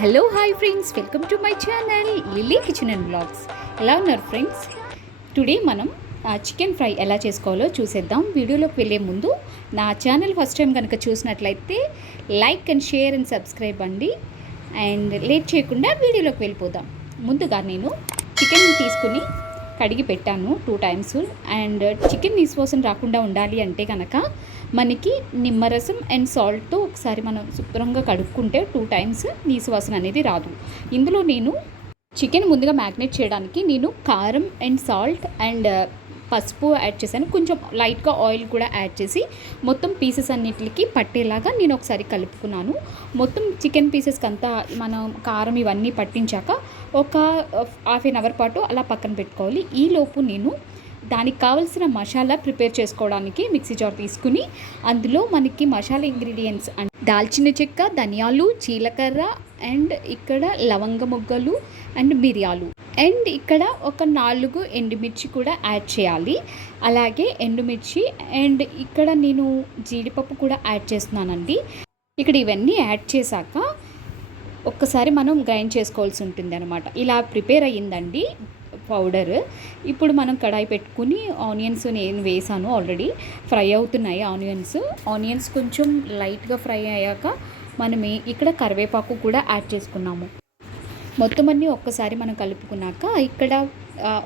Hello hi friends, welcome to my channel Lilly kitchen and blogs. ఎలా ఉన్నారు friends? Today మనం chicken fry ఎలా చేసుకోవాలో చూసేద్దాం. వీడియోలోకి వెళ్ళే ముందు నా ఛానల్ ఫస్ట్ టైం కనుక చూసినట్లయితే like and share and subscribe అండి. అండ్ లేట్ చేయకుండా వీడియోలోకి వెళ్ళిపోదాం. ముందుగా నేను చికెన్ తీసుకుని కడిగి పెట్టాను 2 times. అండ్ చికెన్ నీసువాసన రాకుండా ఉండాలి అంటే కనుక మనకి నిమ్మరసం అండ్ సాల్ట్తో ఒకసారి మనం శుభ్రంగా కడుక్కుంటే 2 times నీసువాసన అనేది రాదు. ఇందులో నేను చికెన్ ముందుగా మ్యాగ్నేట్ చేయడానికి నేను కారం అండ్ సాల్ట్ అండ్ పసుపు యాడ్ చేశాను. కొంచెం లైట్గా ఆయిల్ కూడా యాడ్ చేసి మొత్తం పీసెస్ అన్నిటికి పట్టేలాగా నేను ఒకసారి కలుపుకున్నాను. మొత్తం చికెన్ పీసెస్కి అంతా మనం కారం ఇవన్నీ పట్టించాక ఒక హాఫ్ అన్ అవర్ పాటు అలా పక్కన పెట్టుకోవాలి. ఈలోపు నేను దానికి కావాల్సిన మసాలా ప్రిపేర్ చేసుకోవడానికి మిక్సీ జార్ తీసుకుని అందులో మనకి మసాలా ఇంగ్రీడియంట్స్ అండ్ దాల్చిన చెక్క, ధనియాలు, జీలకర్ర అండ్ ఇక్కడ లవంగ మొగ్గలు అండ్ మిరియాలు అండ్ ఇక్కడ ఒక 4 ఎండుమిర్చి కూడా యాడ్ చేయాలి. అలాగే ఎండుమిర్చి అండ్ ఇక్కడ నేను జీడిపప్పు కూడా యాడ్ చేస్తున్నానండి. ఇక్కడ ఇవన్నీ యాడ్ చేశాక ఒక్కసారి మనం గ్రైండ్ చేసుకోవాల్సి ఉంటుంది అనమాట. ఇలా ప్రిపేర్ అయ్యిందండి పౌడర్. ఇప్పుడు మనం కడాయి పెట్టుకుని ఆనియన్స్ నేను వేసాను, ఆల్రెడీ ఫ్రై అవుతున్నాయి ఆనియన్స్ కొంచెం లైట్గా ఫ్రై అయ్యాక మనమే ఇక్కడ కరివేపాకు కూడా యాడ్ చేసుకున్నాము. మొత్తం అన్నీ ఒక్కసారి మనం కలుపుకున్నాక ఇక్కడ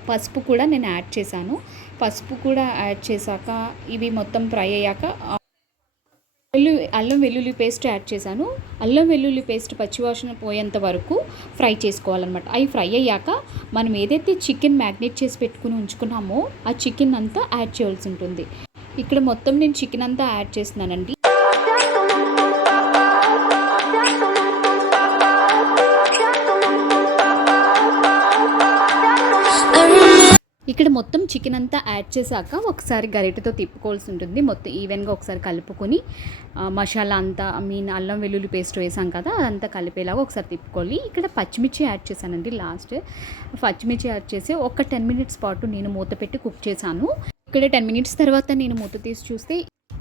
పసుపు కూడా నేను యాడ్ చేశాను. పసుపు కూడా యాడ్ చేశాక ఇవి మొత్తం ఫ్రై అయ్యాక అల్లం వెల్లుల్లి పేస్ట్ యాడ్ చేశాను. అల్లం వెల్లుల్లి పేస్ట్ పచ్చివాసన పోయేంత వరకు ఫ్రై చేసుకోవాలన్నమాట. అవి ఫ్రై అయ్యాక మనం ఏదైతే చికెన్ మ్యాగ్నేట్ చేసి పెట్టుకుని ఉంచుకున్నామో ఆ చికెన్ అంతా యాడ్ చేయాల్సి ఉంటుంది. ఇక్కడ మొత్తం నేను చికెన్ అంతా యాడ్ చేస్తున్నానండి. ఇక్కడ మొత్తం చికెన్ అంతా యాడ్ చేశాక ఒకసారి గరిటెతో తిప్పుకోవాల్సి ఉంటుంది. మొత్తం ఈవెన్గా ఒకసారి కలుపుకొని మసాలా అంతా అల్లం వెల్లుల్లి పేస్ట్ వేసాం కదా, అదంతా కలిపేలాగా ఒకసారి తిప్పుకోవాలి. ఇక్కడ పచ్చిమిర్చి యాడ్ చేశానండి. లాస్ట్ పచ్చిమిర్చి యాడ్ చేసి ఒక 10 minutes పాటు నేను మూత పెట్టి కుక్ చేశాను. ఇక్కడ 10 minutes తర్వాత నేను మూత తీసి చూస్తే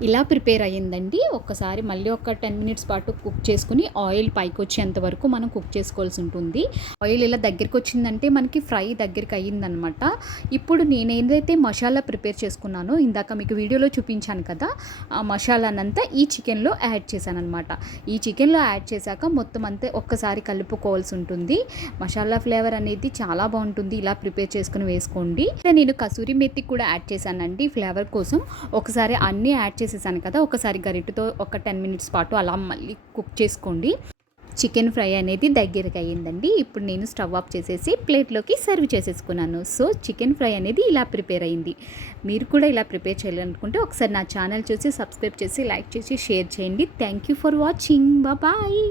ఇలా ప్రిపేర్ అయ్యిందండి. ఒక్కసారి మళ్ళీ ఒక 10 minutes పాటు కుక్ చేసుకుని ఆయిల్ పైకి వచ్చేంత వరకు మనం కుక్ చేసుకోవాల్సి ఉంటుంది. ఆయిల్ ఇలా దగ్గరికి వచ్చిందంటే మనకి ఫ్రై దగ్గరికి అయ్యిందనమాట. ఇప్పుడు నేను ఏదైతే మసాలా ప్రిపేర్ చేసుకున్నానో ఇందాక మీకు వీడియోలో చూపించాను కదా, ఆ మసాలానంతా ఈ చికెన్లో యాడ్ చేశాను అనమాట. ఈ చికెన్లో యాడ్ చేశాక మొత్తం అంతా ఒక్కసారి కలుపుకోవాల్సి ఉంటుంది. మసాలా ఫ్లేవర్ అనేది చాలా బాగుంటుంది. ఇలా ప్రిపేర్ చేసుకుని వేసుకోండి. నేను కసూరి మెత్తి కూడా యాడ్ చేశానండి ఫ్లేవర్ కోసం. ఒకసారి అన్నీ యాడ్ చేసేసాను కదా, ఒకసారి గరిటెతో ఒక 10 minutes పాటు అలా మళ్ళీ కుక్ చేసుకోండి. చికెన్ ఫ్రై అనేది దగ్గరికి అయ్యిందండి. ఇప్పుడు నేను స్టవ్ ఆఫ్ చేసేసి ప్లేట్లోకి సర్వ్ చేసేసుకున్నాను. సో చికెన్ ఫ్రై అనేది ఇలా ప్రిపేర్ అయింది. మీరు కూడా ఇలా ప్రిపేర్ చేయాలనుకుంటే ఒకసారి నా ఛానల్ చూసి సబ్స్క్రైబ్ చేసి లైక్ చేసి షేర్ చేయండి. Thank you for watching. Bye.